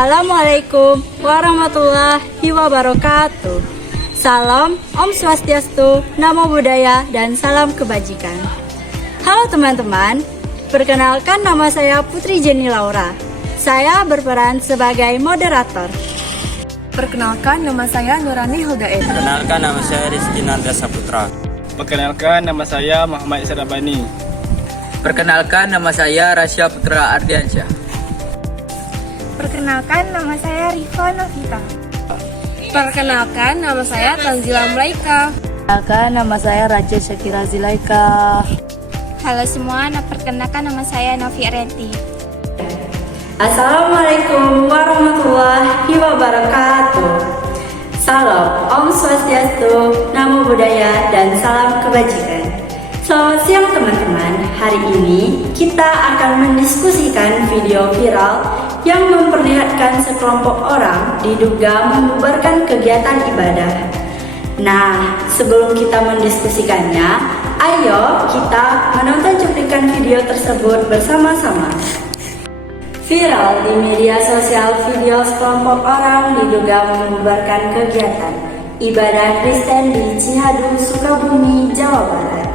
Assalamualaikum warahmatullahi wabarakatuh. Salam Om Swastiastu, Namo Buddhaya, dan salam kebajikan. Halo teman-teman, perkenalkan nama saya Putri Jenny Laura. Saya berperan sebagai moderator. Perkenalkan, nama saya Nurani Hildaen. Perkenalkan, nama saya Rizky Narga Saputra. Perkenalkan, nama saya Muhammad Sarabani. Perkenalkan, nama saya Rasya Putra Ardiansyah. Perkenalkan, nama saya Rifa Novita. Perkenalkan, nama saya Tanzila Mulaika. Perkenalkan, nama saya Raja Syakira Zilaika. Halo semua, perkenalkan nama saya Novi Renti. Assalamualaikum warahmatullahi wabarakatuh. Salam Om Swastiastu, Namo Buddhaya, dan salam kebajikan. Selamat siang teman-teman. Hari ini kita akan mendiskusikan video viral yang memperlihatkan sekelompok orang diduga membubarkan kegiatan ibadah. Nah, sebelum kita mendiskusikannya, ayo kita menonton cuplikan video tersebut bersama-sama. Viral di media sosial video sekelompok orang diduga membubarkan kegiatan ibadah Kristen di Cihadu, Sukabumi, Jawa Barat.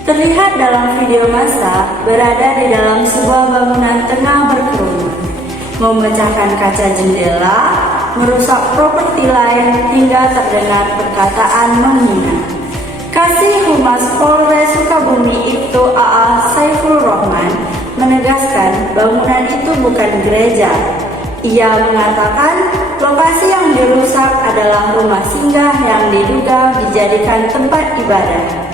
Terlihat dalam video massa berada di dalam sebuah bangunan tengah berkerumun, memecahkan kaca jendela, merusak properti lain hingga terdengar perkataan menghina. Kasih Humas Polres Sukabumi Ibtu AA Saiful Rohman menegaskan bangunan itu bukan gereja. Ia mengatakan lokasi yang dirusak adalah rumah singgah yang diduga dijadikan tempat ibadah.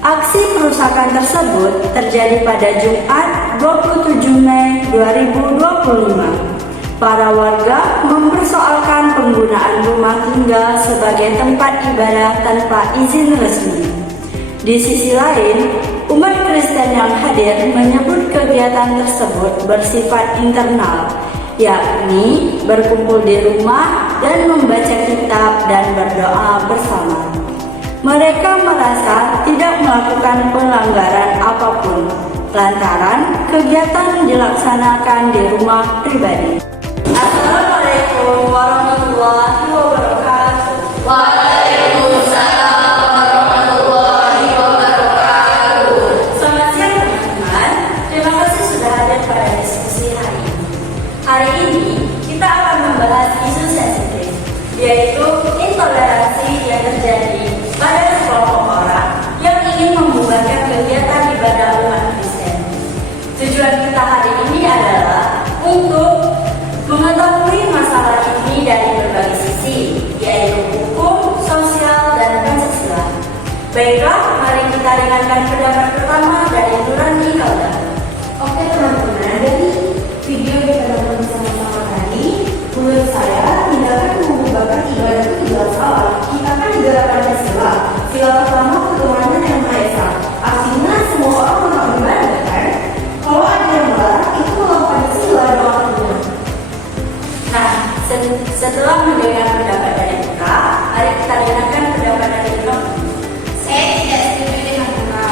Aksi perusakan tersebut terjadi pada Jumat 27 Mei 2025. Para warga mempersoalkan penggunaan rumah tinggal sebagai tempat ibadah tanpa izin resmi. Di sisi lain, umat Kristen yang hadir menyebut kegiatan tersebut bersifat internal, yakni berkumpul di rumah dan membaca kitab dan berdoa bersama. Mereka merasa tidak melakukan pelanggaran apapun, lantaran kegiatan dilaksanakan di rumah pribadi. Assalamualaikum warahmatullahi wabarakatuh. Waalaikumsalam warahmatullahi wabarakatuh. Selamat siang teman-teman. Terima kasih sudah hadir pada diskusi hari ini. Hari ini kita akan membahas isu sensitif, yaitu intoleransi yang terjadi pada sekelompok orang yang ingin membubarkan kegiatan ibadah umat Kristen. Tujuan kita hari ini adalah untuk mengetahui masalah ini dari berbagai sisi, yaitu hukum, sosial, dan Pancasila. Baiklah, mari kita dengarkan pendapat pertama dari Nurani Hilda. Oke teman-teman, dari video yang kita tonton bersama-sama tadi, menurut saya tindakan membubarkan ibadah itu jelas salah. Kita kan negara Pancasila, sila pertama ketuhanan yang Maha Esa. Artinya semua orang berhak beribadah kan? Kalau ada yang melarang itu melawan Pancasila doang. Nah, setelah mendengar pendapat dari Buka, mari kita dengarkan pendapat dari Buka. Saya tidak setuju dengan Buka,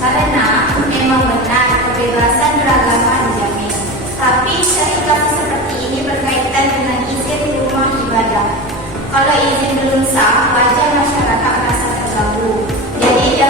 karena memang benar kebebasan beragama dijamin. Tapi syariat seperti ini berkaitan dengan izin di rumah ibadah. Kalau izin belum sah, wajar masyarakat merasa terganggu. Jadi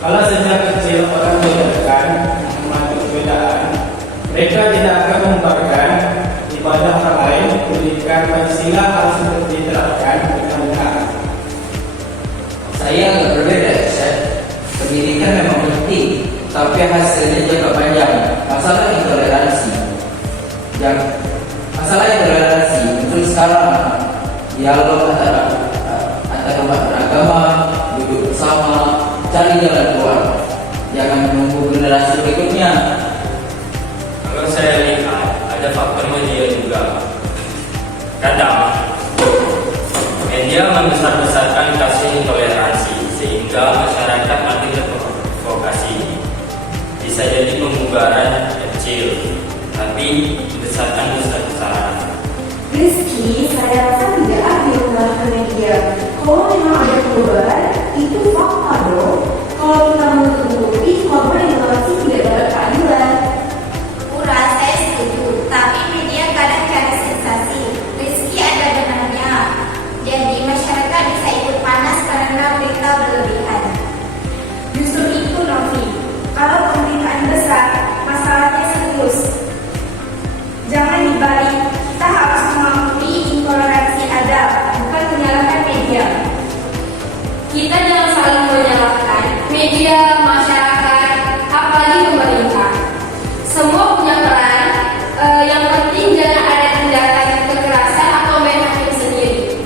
Kalau sejak kecil orang diajarkan menghormati perbedaan, mereka tidak akan membubarkan ibadah orang lain. Pendidikan Pancasila harus diterapkan dengan benar. Saya nggak berbeda, Ustaz. Pendidikan memang penting, tapi hasilnya jangka panjang. Masalah intoleransi untuk sekarang dialog antara umat beragama, duduk bersama, cari jalan keluar. Jangan menunggu generasi berikutnya. Kalau saya lihat ada faktor media juga. Kadang media membesar-besarkan kasus intoleransi sehingga masyarakat makin terprovokasi. Bisa jadi pembubaran kecil, tapi besarkan besar-besaran. Rizky, saya rasa tidak adil menggunakan media. Kalau memang ada perubahan, itu fakta dong. Kalau kita menutupi, korban yang masih tidak dapat keadilan. Pura, saya setuju. Tapi media kadang cari sensasi. Rizky ada benarnya. Jadi masyarakat bisa ikut panas karena berita berlebihan. Justru itu, Novi. Kalau pemberitaan besar, masalahnya serius. Jangan dibalik. Kita harus mengakui intoleransi ada, bukan menyalahkan media. Kita jangan saling menyalahkan media, masyarakat, apalagi pemerintah. Semua punya peran. Yang penting jangan ada tindakan kekerasan atau main hakim sendiri.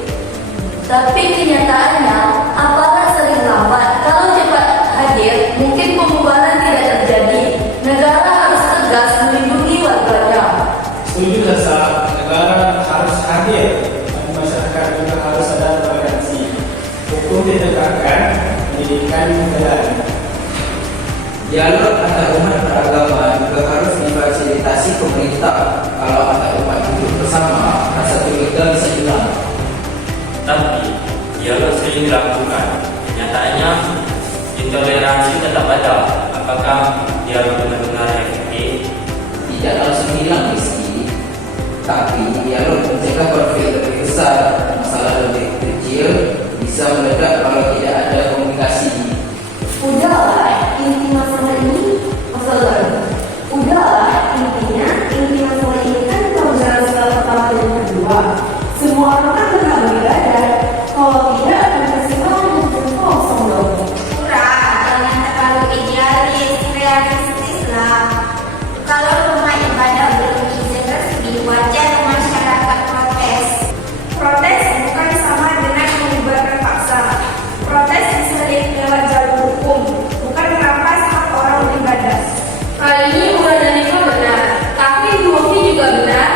Tapi kenyataannya, aparat sering lambat. Kalau cepat hadir, mungkin pembubaran tidak terjadi. Negara harus tegas melindungi warganya. Setuju rasa negara harus hadir dan masyarakat juga harus ada toleransi. Hukum ditegakkan, pendidikan dijalankan. Dialog antar umat beragama juga harus difasilitasi pemerintah. Kalau antar umat duduk bersama, rasa curiga bisa hilang. Tapi dialog sering dilakukan. Kenyataannya intoleransi tetap ada. Apakah dialog benar-benar efektif? Tidak langsung hilang, Rizky. Tapi dialog mencegah konflik lebih besar. Masalah lebih kecil bisa meledak kalau tidak ada komunikasi. Udahlah, inti masalah ini masalah baru. Udahlah, inti masalah ini kan pelajaran skala pertama dan kedua. Semua orang kan berhak beribadah. Kalau tidak, akan kesimpulan yang kosong dong. Pura, jangan terlalu idealis, realistis lah. Kalau rumah ibadah belum izin resmi, wajar masyarakat protes. Protes bukan sama dengan membubarkan paksa. Protes diseling lewat jalur hukum, bukan merampas hak orang beribadah. Kali ini Pura dan Niko benar, tapi Novi juga benar.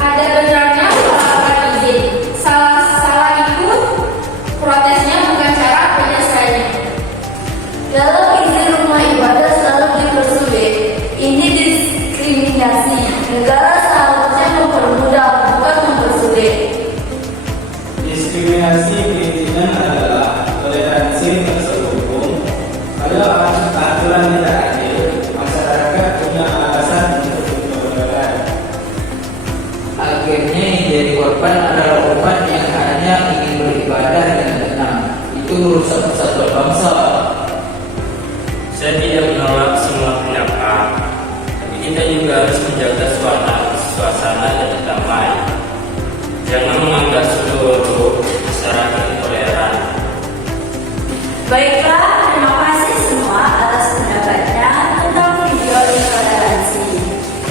Ada benarnya melakukan izin. Salah itu protesnya bukan cara penyelesaiannya. Dalam izin rumah ibadah selalu dipersulit. Ini diskriminasi. Negara seharusnya mempermudah, bukan mempersulit. Diskriminasi perizinan adalah toleransi terhadap hukum. Kalau aturan tidak adil, masyarakat punya alasan untuk intoleran. Akhirnya yang jadi korban adalah umat yang hanya ingin beribadah dengan tenang. Itu urusan persatuan bangsa. Saya tidak menolak semua pendapat, tapi kita juga harus menjaga suasana yang damai. Jangan menganggap seluruh masyarakat intoleran. Baiklah, terima kasih semua atas pendapatnya tentang video intoleransi.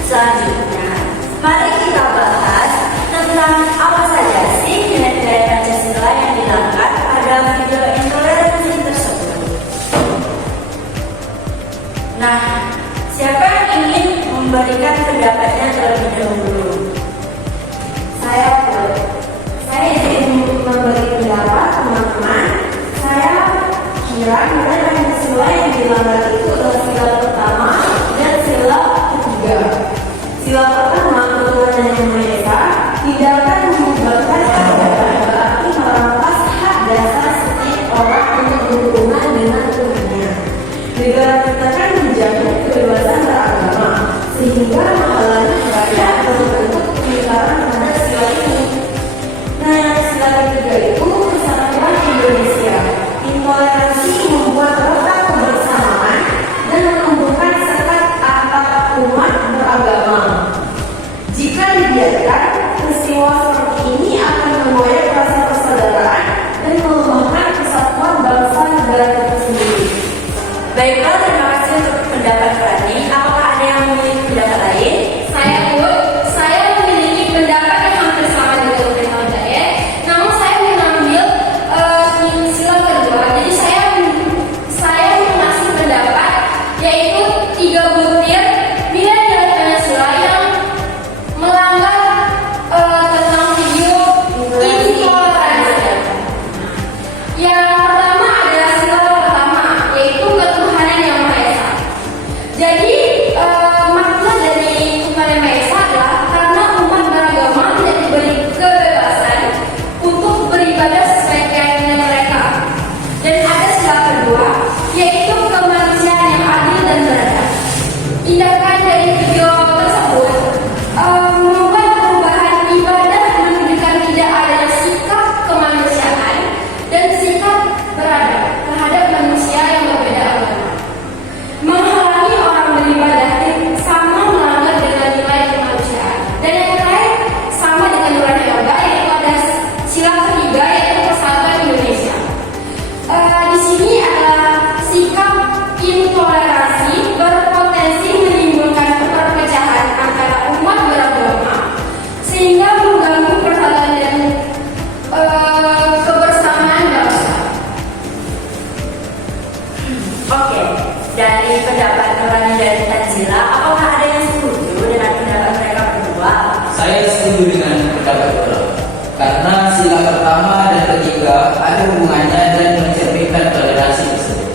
Selanjutnya, mari kita bahas tentang apa saja sih nilai-nilai Pancasila yang dilanggar pada video intoleransi tersebut. Nah, siapa yang ingin memberikan pendapatnya terlebih dahulu? Saya ingin memberi pendapat teman-teman. Saya kira nilai Pancasila yang dilanggar itu adalah sila pertama dan sila ketiga. Sila pertama, ketuhanan yang Maha Esa, tidak akan membubarkan agama, berarti merampas hak dasar setiap orang untuk berhubungan dengan Tuhannya. Negara kita kan menjamin kebebasan beragama, sehingga menghalangi rakyat atau bentuk pengingkaran pada sila ini. Nah, sila ketiga itu kesatuan Indonesia. Intoleransi membuat orang Baiklah, terima kasih untuk pendapat Rani. Apakah ada yang memiliki pendapat lain? Saya memiliki pendapat yang hampir sama dengan Nurani Hidayat. Namun saya mengambil sila kedua. Jadi saya mengasih pendapat yaitu 3 butir nilai-nilai Pancasila yang melanggar tentang video intoleransi. Yang pertama adalah sila pertama, yaitu ketuhanan yang Maha Esa. Jadi makna dari Tuhan yang Maha Esa adalah karena umat beragama tidak diberi kebebasan untuk beribadah sesuai keyakinan mereka. Dan ada sila kedua, yaitu kemanusiaan yang adil dan beradab. Tindakan dari video tersebut membuat perubahan ibadah menunjukkan tidak adanya sikap kemanusiaan dan sikap beradab terhadap manusia yang berbeda agama. Menghalangi orang beribadah sama melanggar dengan nilai kemanusiaan. Dan yang terakhir sama dengan nurani yang baik, yaitu ada sila ketiga yaitu persatuan Indonesia. Di sini adalah sikap intoleransi berpotensi menimbulkan perpecahan antara umat beragama sehingga mengganggu persatuan dan kebersamaan bangsa. Oke, dari pendapat Nurani dan Tanzila, apakah ada yang setuju dengan pendapat mereka berdua? Saya setuju dengan pendapat orang karena sila pertama dan ketiga ada hubungannya dan mencerminkan toleransi tersebut.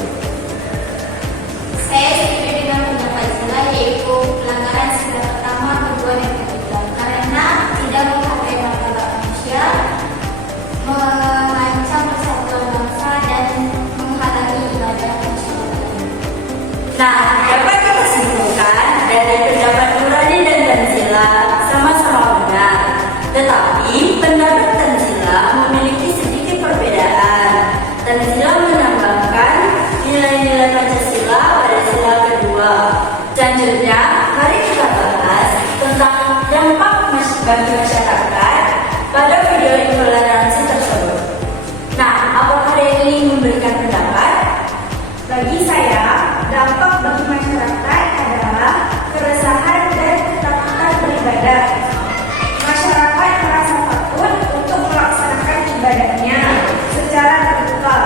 Saya setuju dengan pendapat sila yaitu pelanggaran sila pertama, kedua, dan ketiga karena tidak menghargai martabat manusia, mengancam persatuan bangsa dan menghalangi ibadah masyarakat. Nah, dapat kita simpulkan dari pendapat Nurani dan Tanzila sama-sama benar. Tetapi pendapat Tanzila memiliki sedikit perbedaan. Tanzila menambahkan nilai-nilai Pancasila pada sila kedua. Selanjutnya, mari kita bahas tentang dampak bagi masyarakat pada video intoleransi tersebut. Nah, apakah ada yang ingin memberikan pendapat? Bagi saya, dampak bagi masyarakat adalah keresahan dan ketakutan beribadah. Masyarakat merasa takut untuk melaksanakan ibadahnya secara terbuka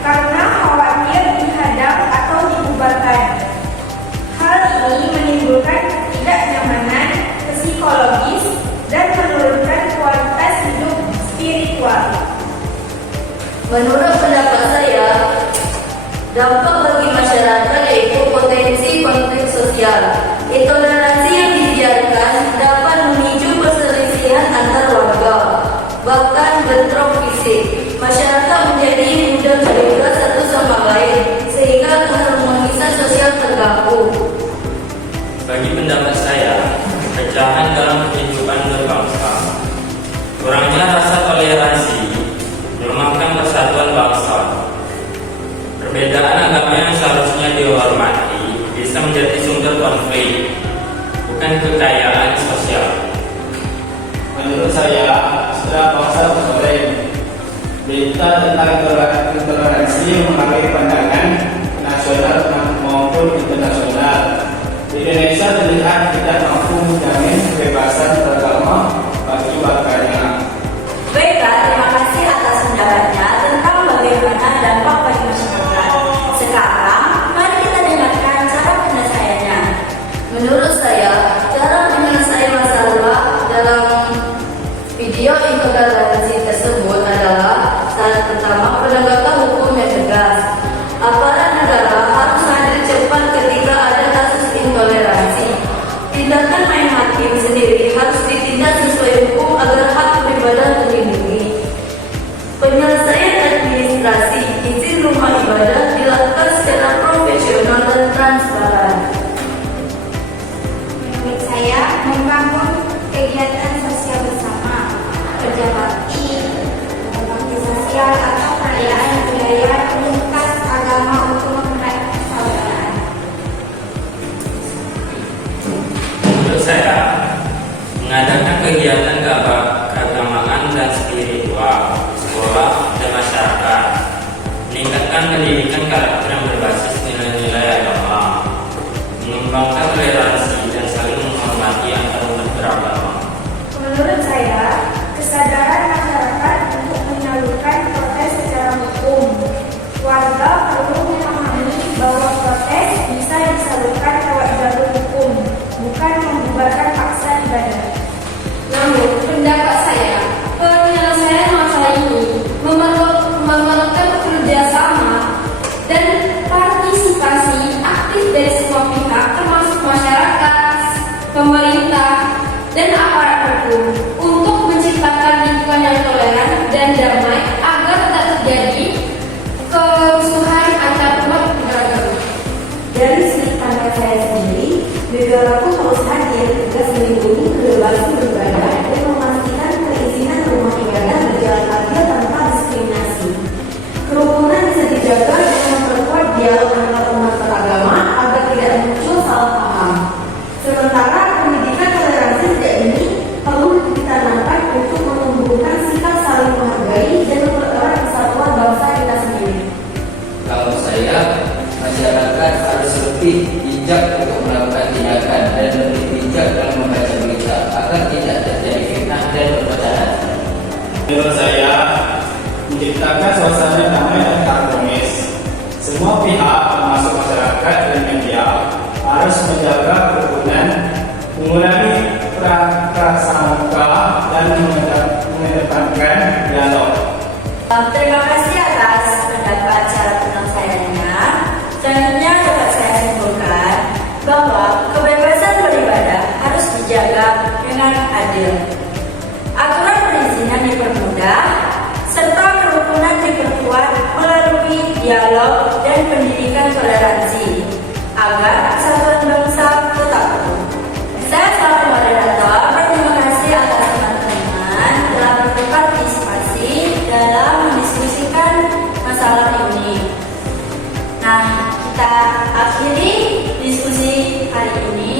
karena khawatir dihadang atau dibubarkan. Hal ini menimbulkan ketidaknyamanan psikologis dan menurunkan kualitas hidup spiritual. Menurut pendapat saya, dampak bagi masyarakat yaitu potensi konflik sosial. Intoleransi yang dibiarkan dapat memicu perselisihan antar warga, bahkan bentrok fisik. Masyarakat menjadi mudah curiga satu sama lain, sehingga keharmonisan sosial terganggu. Bagi pendapat saya, pecahan dalam kehidupan berbangsa, kurangnya rasa toleransi, melemahkan persatuan bangsa. Perbedaan agama yang seharusnya dihormati bisa menjadi sumber konflik, bukan kekayaan sosial. Menurut saya, setelah bangsa bersolek, berita tentang intoleransi memakai pandangan nasional maupun internasional. Indonesia terlihat tidak mampu menjamin kebebasan beragama bagi warganya. Baiklah, terima kasih atas pendapatnya tentang bagaimana dampak bagi masyarakat. Sekarang, mari kita dengarkan cara penyelesaiannya. Menurut saya, cara menyelesaikan masalah dalam video intoleransi tersebut adalah salah pertama, penegakan hukum yang tegas. masyarakat harus lebih bijak untuk melakukan tindakan dan lebih bijak dalam membaca berita agar tidak terjadi fitnah dan perpecahan. Menurut saya, menciptakan suasana damai dan harmonis, semua pihak termasuk masyarakat dan media harus menjaga kerukunan, mengurangi prasangka dan mengedepankan dialog. Terima kasih atas pendapat cara penyelesaiannya. Selanjutnya dapat saya simpulkan bahwa kebebasan beribadah harus dijaga dengan adil. Aturan perizinan dipermudah, serta kerukunan diperkuat melalui dialog dan pendidikan toleransi agar kesatuan bangsa tetap utuh. Saya selaku moderator berterima kasih atas teman-teman telah berpartisipasi dalam mendiskusikan masalah ini. Nah, kita akhiri diskusi hari ini.